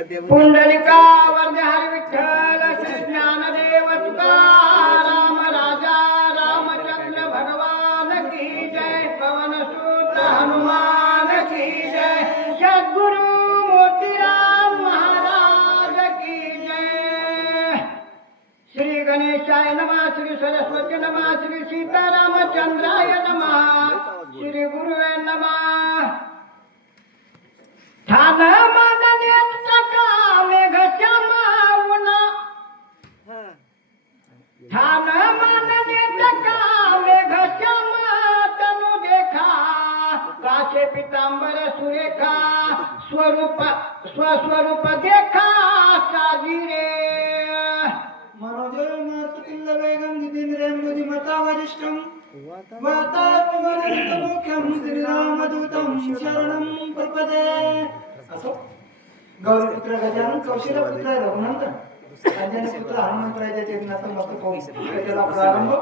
पुंडलिका वंदे हरी विठ्ठल श्री ज्ञानदेव तुकाराम राजा रामचंद्र भगवान की जय पवन सुत हनुमान की जय सद्गुरु मोतीराम महाराज की जय। श्री गणेशाय नमः, श्री सरस्वती नमः, श्री सीतारामचंद्राय नमः, श्री गुरुवे नमः। ठाण मानण्यात नका मेघ श्यामावुना, ठाण मानण्यात नका मेघ श्यामा तनु देखा, काशे पितांबर सुरेखा स्वरूप स्वस्वरूप देखा साजिरे। मनोजम तुल्य वेगम जितेंद्रियं बुद्धिमता वरिष्ठं वातात्ममुख्यं श्रीरामदूतं शरणं प्रपदे। असो गौरीपुत्र गजानन, कौशलपुत्र रघुनंदन, अंजनीपुत्र हनुमंतरायाच्या जीवनाचा मस्तक होऊन त्याला प्रारंभ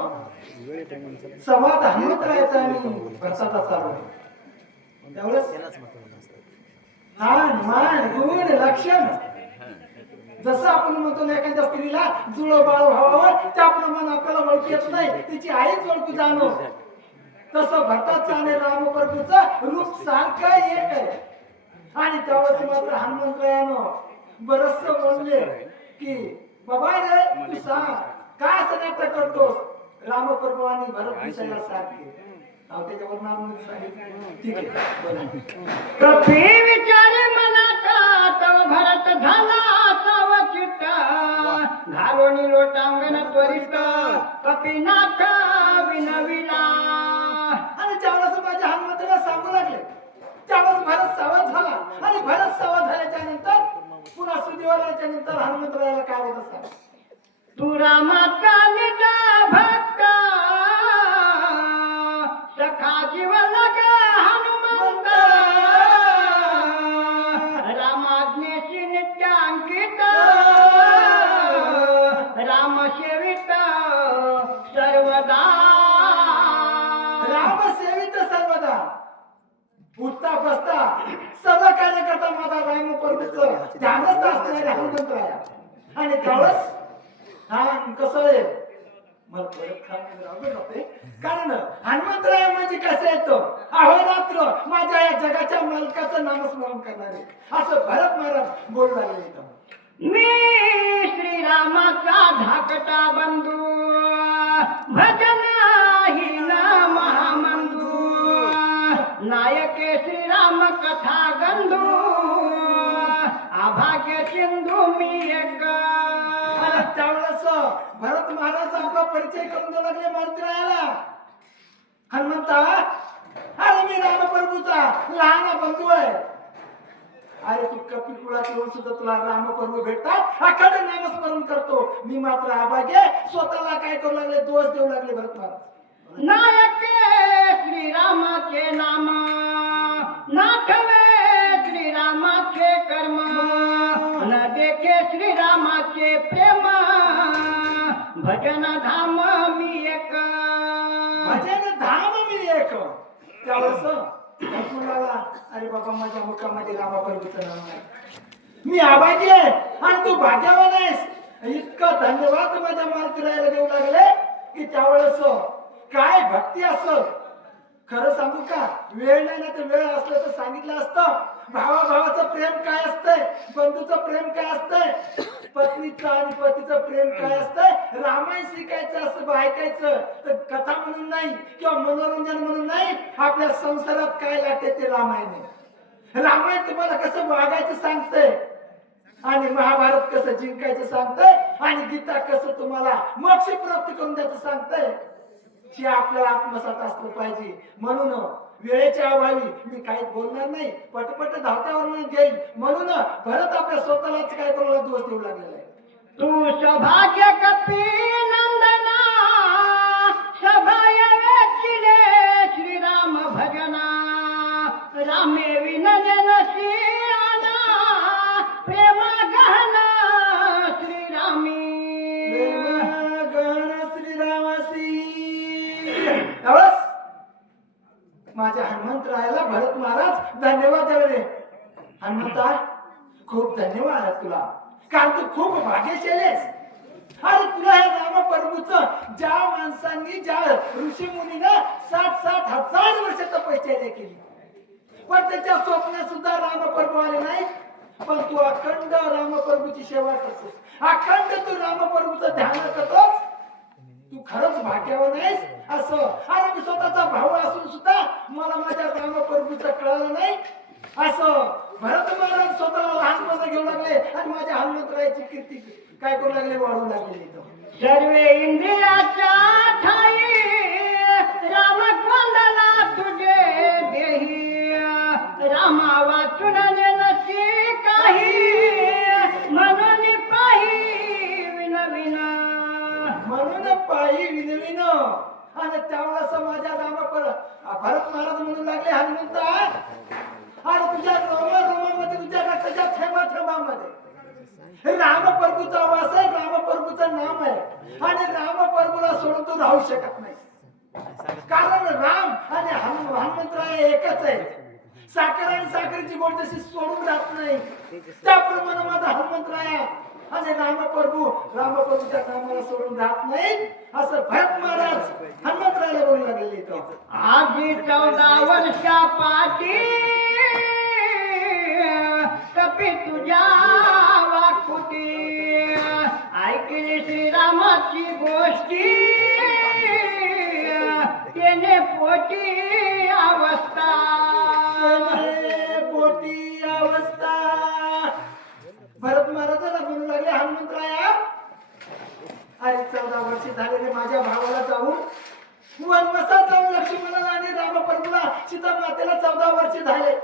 संवाद हनुमंतरायाचा आणि भरताचा चालू आहे। त्यावेळेस मान गुण लक्षण जसं आपण म्हणतो ना, एखाद्या स्त्रीला जुळं बाळ व्हावं त्याप्रमाणे आपल्याला ओळखू येत नाही, तिची आईच ओळखू जाणो, तसं भरताचं आणि रामप्रभूचं रूप सारखं एक आहे। आणि त्यावेळेस मात्र हनुमंतरायानं बरस बोलले की बाबा रे तू सांग काय असं नाटक करतोस, रामप्रभू आणि भरत दिसायला सारखे त्याच्यावर नाव सांगितलं। ठीक आहे, कपी विचारे मनात तव भरत झाला सावचित, घालोनी लोटांगण त्वरित कपीनाथ विनविला। आणि त्यावेळेस माझ्या हनुमंतराला सांगू लागले, त्यावेळेस भरत सावध झाला आणि भरत सावध झाल्याच्या नंतर पुन्हा सुदिवाराच्या नंतर हनुमंतरायाला काय होत असा, तू रामाचा निज भक्त सखा जीव लग हनुमंत, रामाज्ञेशी नित्यांकित राम सेवित सर्वदा, राम सेवित सर्वदा, उठता बसता सर्व कार्य करता माझा राम प्रभूचं ध्यानच असणारे हनुमंतराया। आणि त्यावेळेस हा कसं आहे मला परत खाणे होते, कारण हनुमंतराय म्हणजे कसं येतो अहोरात्र माझ्या या जगाच्या मालकाचं नामस्मरण करणारे असं भरत महाराज बोलू लागले इथं। मी श्रीरामाचा धाकटा बंधू भजन हीन महामंधू, नायके श्रीराम कथा गंधू अभाग्य सिंधू मी एक। त्यावेळेस भरत महाराज आपला परिचय करून देऊ लागले मारुतीरायाला। हनुमंता अरे मी रामप्रभूचा लहान बंधू आहे, अरे तू कपी कुळात येऊन सुद्धा तुला रामप्रभू भेटतात, अखंड नामस्मरण करतो, मी मात्र अभागे स्वतःला काय करू लागले दोष देऊ लागले भरत महाराज। नायके श्रीरामाचे नाम नाथवे श्रीरामाचे कर्म, न देखे श्रीरामाचे प्रेम भजन धाम मी एक। भजन धाम मी एक। त्यावेळेस म्हणाला अरे बाबा माझ्या मुखामध्ये रामप्रभूचं नाव आहे, मी अभाग्य आहे आणि तू भाग्यवान आहेस, इतकं धन्यवाद माझ्या मारुतीरायाला देऊ लागले की त्यावेळेस काय भक्ती असं खरं सांगू का, वेळ नाही ना तर वेळ असलं तर सांगितलं असतं भावाभावाचं प्रेम काय असतंय, बंधूचं प्रेम काय असतंय, पत्नीचं आणि पतीचं प्रेम काय असतंय, रामायण शिकायचं असं ऐकायचं तर कथा म्हणून नाही किंवा मनोरंजन म्हणून नाही, आपल्या संसारात काय लागते ते रामायण आहे। रामायण तुम्हाला कसं वागायचं सांगतंय आणि महाभारत कसं जिंकायचं सांगतंय आणि गीता कसं तुम्हाला मोक्ष प्राप्त करून द्यायचं सांगतंय, हे आपल्याला आत्मसात असलं पाहिजे। म्हणून वेळेच्या अभावी मी काही बोलणार नाही, पटपट धावत्यावर घेईल, म्हणून भरत आपल्या स्वतःलाच काय करू दोष देऊ लागलेला आहे। तू सौभाग्य कपी नंदना सभाय वेचिले श्रीराम भजना, रामे विनयन श्रीराना प्रेमा गहना श्रीरामी, प्रेमा गहना श्रीरामासी। माझ्या हनुमंतरायाला भरत महाराज धन्यवाद द्यावे। हनुमंता खूप धन्यवाद आहे तुला, कारण तू खूप भाग्यशाली आहेस. अरे तुला हे रामप्रभूचं ज्या माणसांनी ज्या ऋषी मुनीनं 60,000 वर्ष तपश्चर्या केली, पण त्याच्या स्वप्नात सुद्धा रामप्रभू आले नाही. पण तू अखंड रामप्रभूची सेवा करतोस, अखंड तू रामप्रभूचं ध्यान करतोस. तू खरंच भाग्यवान आहेस. असं अरे मी स्वतःचा भाऊ असून सुद्धा मला माझ्या रामप्रभूचं कळालं नाही. असं भरत महाराज स्वतःला लहानपणा घेऊ लागले आणि माझ्या हनुमंतरायाची कीर्ती काय करू लागले, वाढवू लागले. सर्वे इंद्रियाच्या ठाई राम कोंदला तुझे देही, रामा वाचून नसे काही म्हणून पाही विनविन. म्हणून पायी विनविन. आणि त्यावेळेस माझ्या भरत महाराज म्हणू लागले, हनुमंता अरे तुझ्या रोमामध्ये तुझ्या रक्ताच्या थेंबामध्ये रामप्रभूचा वास आहे, रामप्रभूचं नाम आहे. आणि रामप्रभूला सोडून तू राहू शकत नाही, कारण राम आणि हनुमंतराय एकच आहे. साखर आणि साखरेची गोड तशी सोडून जात नाही, त्याप्रमाणे माझा हनुमंतराया आणि रामप्रभूच्या नामाला सोडून जात नाही. असं भरत महाराज हनुमंतरायाला बोलू लागलेले. आधी 14 वर्षापाठी कपी तुझ्या वाकुटी, ऐकली श्रीरामाची गोष्टी त्याने पोटी अवस्था. भरत महाराजांना म्हणू लागले, हनुमंतराया अरे 14 वर्ष झाले रे माझ्या भावाला जाऊन, वनवासात जाऊन लक्ष्मणाला आणि रामप्रभूला सीता मातेला 14 वर्ष झाले.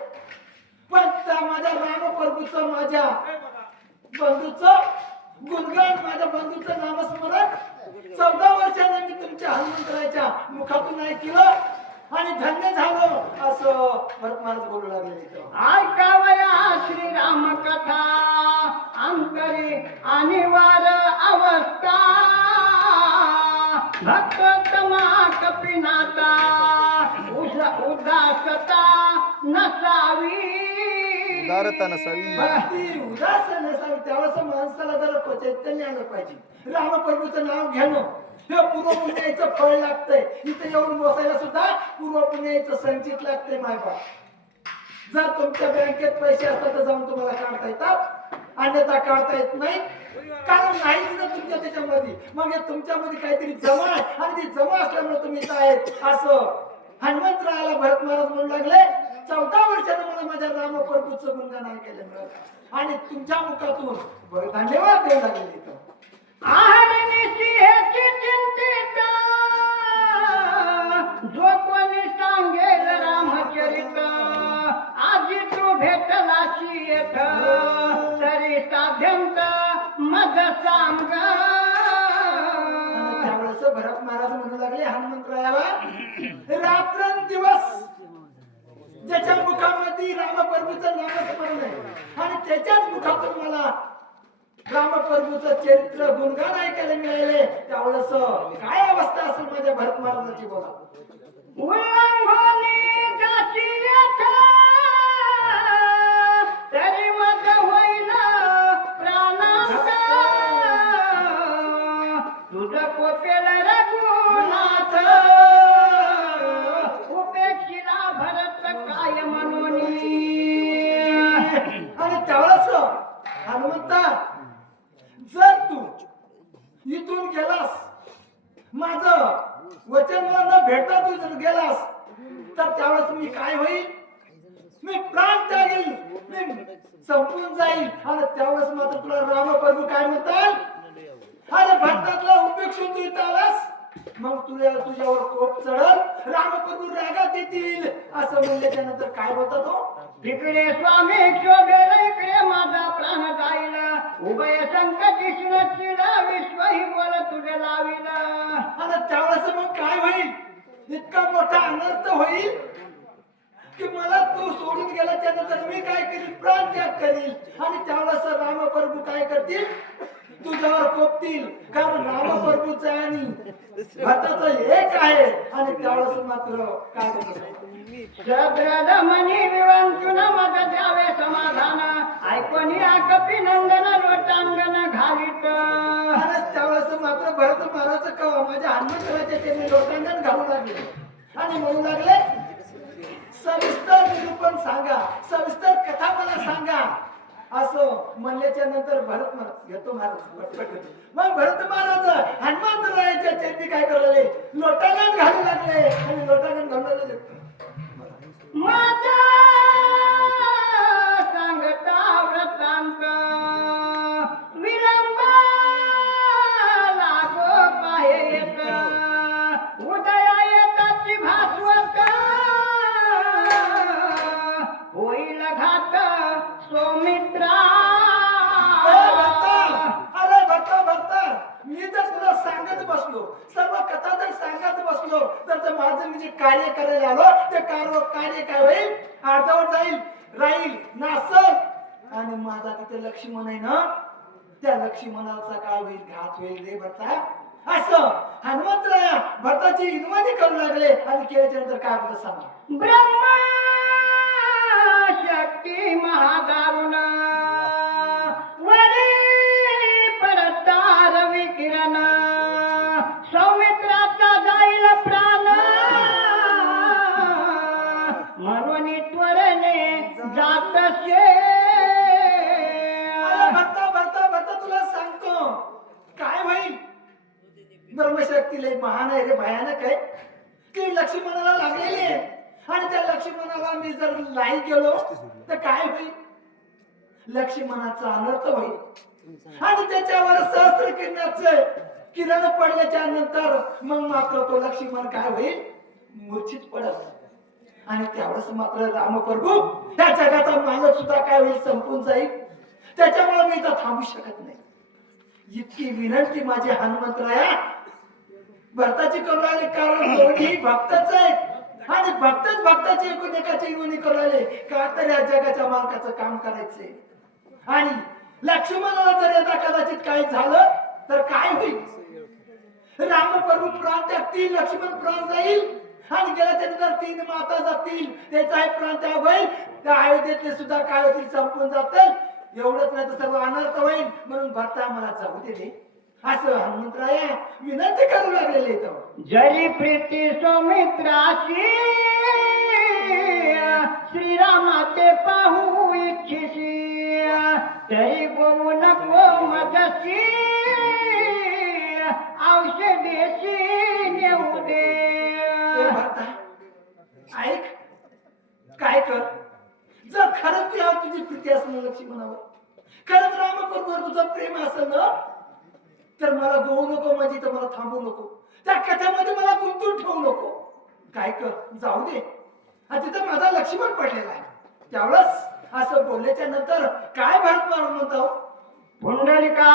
पण त्या माझ्या रामप्रभूचं माझ्या बंधूचं गुणगान, माझ्या बंधूचं नामस्मरण 14 वर्षांनी मी तुमच्या हनुमंतरायाच्या मुखातून ऐकलं आणि धन्य झालो. असं भरत महाराज बोलू लागले. ऐकावया श्रीराम कथा अंतरी अनिवार्य अवस्था, भक्त तमा कपिनाथा उदासता नसावी. उदारता नसावी, भक्ती उदास नसावी. त्यावेळेस माणसाला जरा चैतन्य आलं पाहिजे. रामप्रभूचं नाव घेणं हे पूर्व पुण्याचं फळ लागतंय. इथे येऊन बसायला सुद्धा पूर्व पुण्याचं संचित लागतंय. मायबाप जर तुमच्या बँकेत पैसे असतात तर जाऊन तुम्हाला काढता येतात, अन्यथा काढता येत नाही, कारण नाहीच ना तुमच्या त्याच्यामध्ये. मग तुमच्यामध्ये काहीतरी जमा आहे आणि ती जमा असल्यामुळे तुम्ही इथं आहेत. असं हनुमंतरायाला भरत महाराज म्हणू लागले, 14 वर्षानं मला माझ्या रामप्रभूचं गुणगान ऐकायला मिळालं आणि तुमच्या मुखातून धन्यवाद देऊ लागले. चिंतित जो कोणी सांगेल रामचरित, आजी तू भेटलाशी येथ तरी साध्यंत मज सांग. त्यावेळेस भरत महाराज म्हणू लागले हनुमंतरायाला, रात्रंदिवस ज्याच्या मुखामध्ये रामप्रभूचं नामस्मरण आहे आणि त्याच्याच मुखातून मला रामप्रभूचं चरित्र गुणगान ऐकायला मिळाले, त्यावेळेस काय अवस्था असेल माझ्या भरत महाराजांची बोला. उल्लंघनी जाती येथ तरी मज होईल प्राणांत, तुझं कोपेल रघुनाथ उपेक्षिला भरत काय म्हणून. आणि त्यावेळेस हनुमंता जर तू इथून गेलास, माझं वचन मला न भेटता तू जर गेलास, तर त्यावेळेस मी काय होईल, मी प्राण त्यागेल, मी संपून जाईल. आणि त्यावेळेस मात्र तुला रामप्रभू काय म्हणतात, अरे भक्तातला उपेक्षून तू इथं आलास, मग तुझ्यावर कोप चढल, रामप्रभू रागात येतील. असं म्हणल्याच्या नंतर काय होता तो, तिकडे स्वामी शोभेल इकडे माझा प्राण जाईल, उभय संकटी शिरशील विश्व ही बोल तुझे लाविल. आणि त्यावेळेस मग काय होईल, इतका मोठा अनर्थ होईल की मला तू सोडून गेला त्यानंतर मी काय करील, प्राण त्याग करील. आणि त्यावेळेस रामप्रभू काय करतील, तुझ्यावर कोपतील, कारण रामप्रभूचं आणि भक्ताचं एक आहे. आणि त्यावेळेस मात्र काय होतं, शब्द म्हणी विवंचून मग द्यावे समाधान, ऐकून या कपी नंदन लोटांगण घालीत आणि त्यावेळेस मात्र भरत महाराज माझ्या हनुमंतराच्या त्यांनी लोटांगण घालू लागले आणि म्हणू लागले सविस्तर निरूपण सांगा, सविस्तर कथा मला सांगा. असं म्हणल्याच्या नंतर भरत महाराज घेतो महाराज पटपट घेतो. मग भरत महाराज हनुमंतरायाच्या चरणी काय करायले लोटांगण घालू लागले आणि लोटांगण घालू लागले. माझा सांगता व्रतांत विलंब लागो पाहेत उदया येताची भास्वत होईल घात सौमित्रा. अरे भरता मी जर तुला सांगत बसलो सर्व कथा जर सांगत बसलो तर माझं मी जे कार्य करायला आलो ते कार्य काय होईल अर्धवट जाईल राहील नासल. आणि माझा तिथे लक्ष्मण आहे ना त्या लक्ष्मणाचा काय होईल घात होईल रे भरता. असं हनुमंतराया भरताची इन्मानी करू लागले आणि केल्याच्या नंतर काय आपलं सांगा. ब्रह्मा शक्ती महादारुण वरी पडता रवी किरण सौमित्राचा जाईल प्राण म्हणून त्वरेने जातसे. भरता तुला सांगतो काय होईल. ब्रह्मशक्ती लय महान आहे रे भयानक आहे की लक्ष्मणाला लागलेली आहे आणि त्या लक्ष्मणाला मी जर नाही गेलो तर काय होईल लक्ष्मणाचा अनर्थ होईल आणि त्याच्यावर सहस्त्र किरण पडल्याच्या नंतर मग मात्र तो लक्ष्मण काय होईल मूर्छित पडत आणि त्यावेळेस मात्र रामप्रभू त्या जगाचा मालक सुद्धा काय होईल संपून जाईल. त्याच्यामुळे मी इथं थांबू शकत नाही. इतकी विनंती माझी हनुमंतराया भरताची करू लागले कारण दोन्ही भक्तच आहेत आणि भक्तच भक्ताची एकूण एकाची इन्वणी करू लागले का तर या जगाच्या मालकाचं काम करायचंय. आणि लक्ष्मणाला जर यदा कदाचित काही झालं तर काय होईल. रामप्रभू प्राण टाकतील लक्ष्मण प्राण जाईल आणि गेल्याच्या नंतर 3 माता जातील त्याचाही प्राण त्याग होईल. त्या अयोध्येतले सुद्धा काय होतील संपून जातील. एवढंच नाही तर सर्व अनर्थ होईल म्हणून भरता मला जाऊ दे असं हनुमंतराया विनंती करू लागलेले. जरी प्रीती सौमित्राशी श्रीरामाचे पाहू इच्छिसी तरी बोलू नको मजशी औषधेशी नेऊ दे. ऐक काय कर जर खरंच तुझी प्रीती असेल लक्ष्मणावर खरंच रामप्रभूवर तुझं प्रेम असेल ना तर मला गोवू नको म्हणजे तर मला थांबू नको त्या कथेमध्ये मला गुंतून ठेवू नको. काय कर जाऊ दे तिथं माझा लक्ष्मण पडलेला आहे. त्यावेळेस असं बोलल्याच्या नंतर काय भरत मारून म्हणतो पुंडलिका